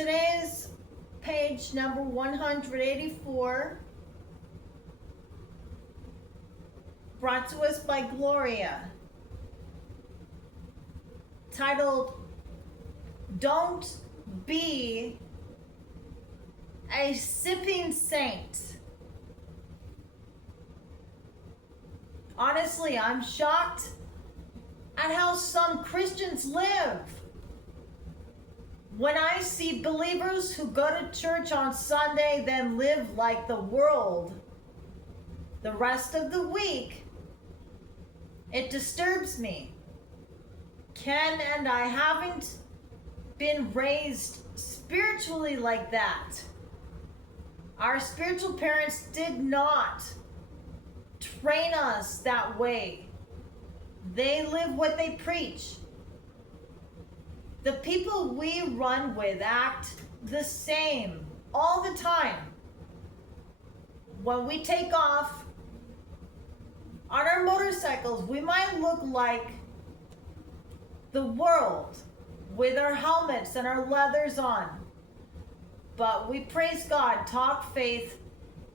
Today's page number 184, brought to us by Gloria, titled, Don't Be a Sipping Saint. Honestly, I'm shocked at how some Christians live. When I see believers who go to church on Sunday then live like the world the rest of the week, it disturbs me. Ken and I haven't been raised spiritually like that. Our spiritual parents did not train us that way. They live what they preach. The people we run with act the same all the time. When we take off on our motorcycles, we might look like the world with our helmets and our leathers on. But we praise God, talk faith,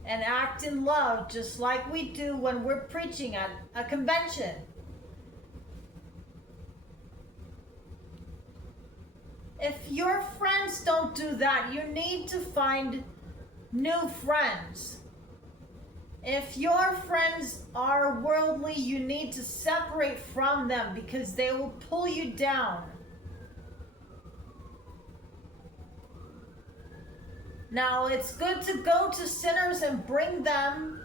and act in love just like we do when we're preaching at a convention. If your friends don't do that, you need to find new friends. If your friends are worldly, you need to separate from them because they will pull you down. Now, it's good to go to sinners and bring them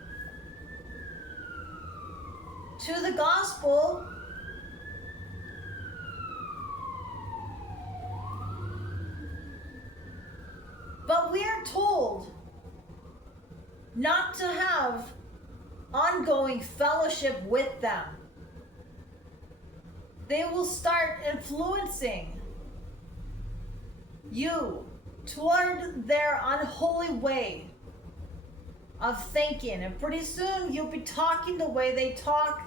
to the gospel. But we are told not to have ongoing fellowship with them. They will start influencing you toward their unholy way of thinking. And pretty soon you'll be talking the way they talk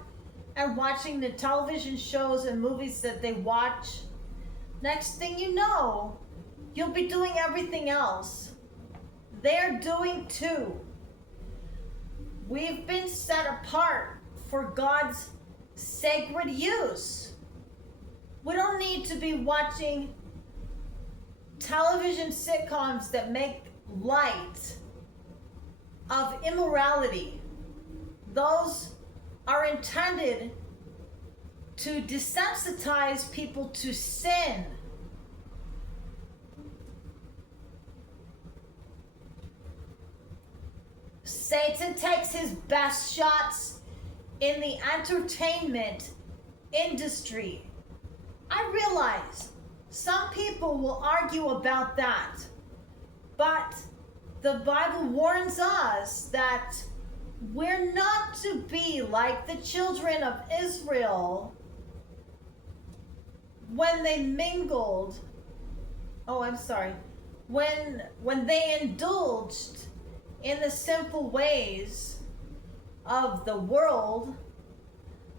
and watching the television shows and movies that they watch. Next thing you know, you'll be doing everything else they're doing too. We've been set apart for God's sacred use. We don't need to be watching television sitcoms that make light of immorality. Those are intended to desensitize people to sin. Satan takes his best shots in the entertainment industry. I realize some people will argue about that, but the Bible warns us that we're not to be like the children of Israel when they mingled, when they indulged in the simple ways of the world,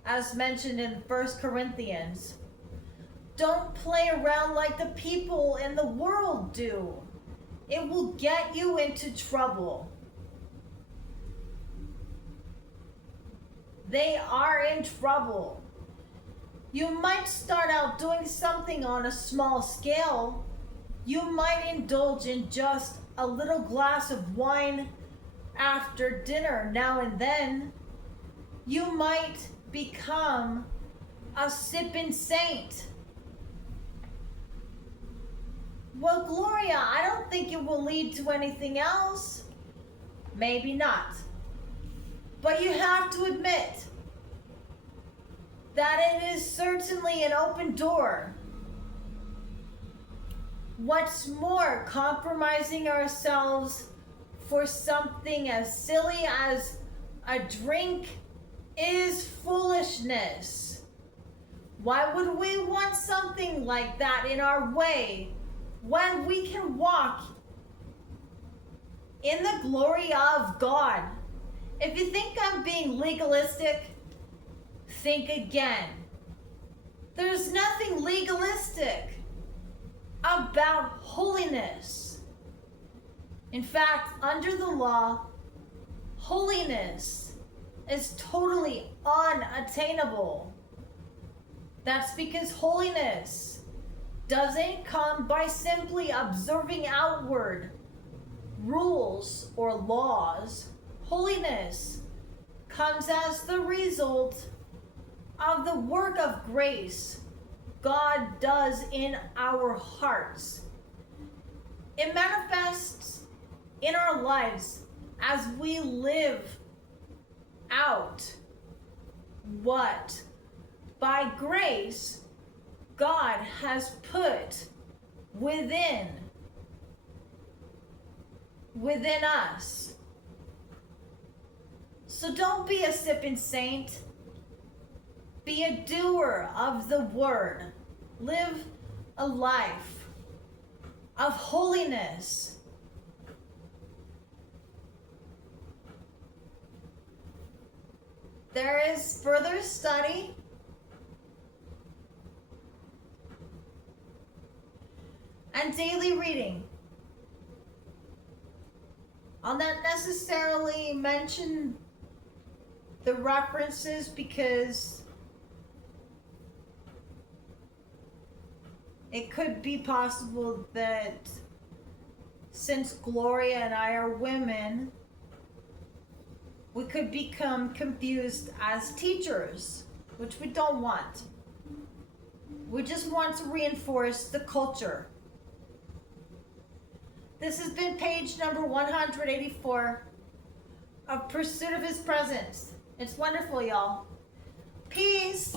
as mentioned in 1 Corinthians. Don't play around like the people in the world do. It will get you into trouble. They are in trouble. You might start out doing something on a small scale. You might indulge in just a little glass of wine after dinner now and then. You might become a sipping saint. Well, Gloria, I don't think it will lead to anything else. Maybe not. But you have to admit that it is certainly an open door. What's more, compromising ourselves for something as silly as a drink is foolishness. Why would we want something like that in our way when we can walk in the glory of God? If you think I'm being legalistic, think again. There's nothing legalistic about holiness. In fact, under the law, holiness is totally unattainable. That's because holiness doesn't come by simply observing outward rules or laws. Holiness comes as the result of the work of grace God does in our hearts. It manifests in our lives as we live out what by grace God has put within us. So don't be a sipping saint. Be a doer of the word. Live a life of holiness. There is further study and daily reading. I'll not necessarily mention the references because it could be possible that since Gloria and I are women, we could become confused as teachers, which we don't want. We just want to reinforce the culture. This has been page number 184 of Pursuit of His Presence. It's wonderful, y'all. Peace.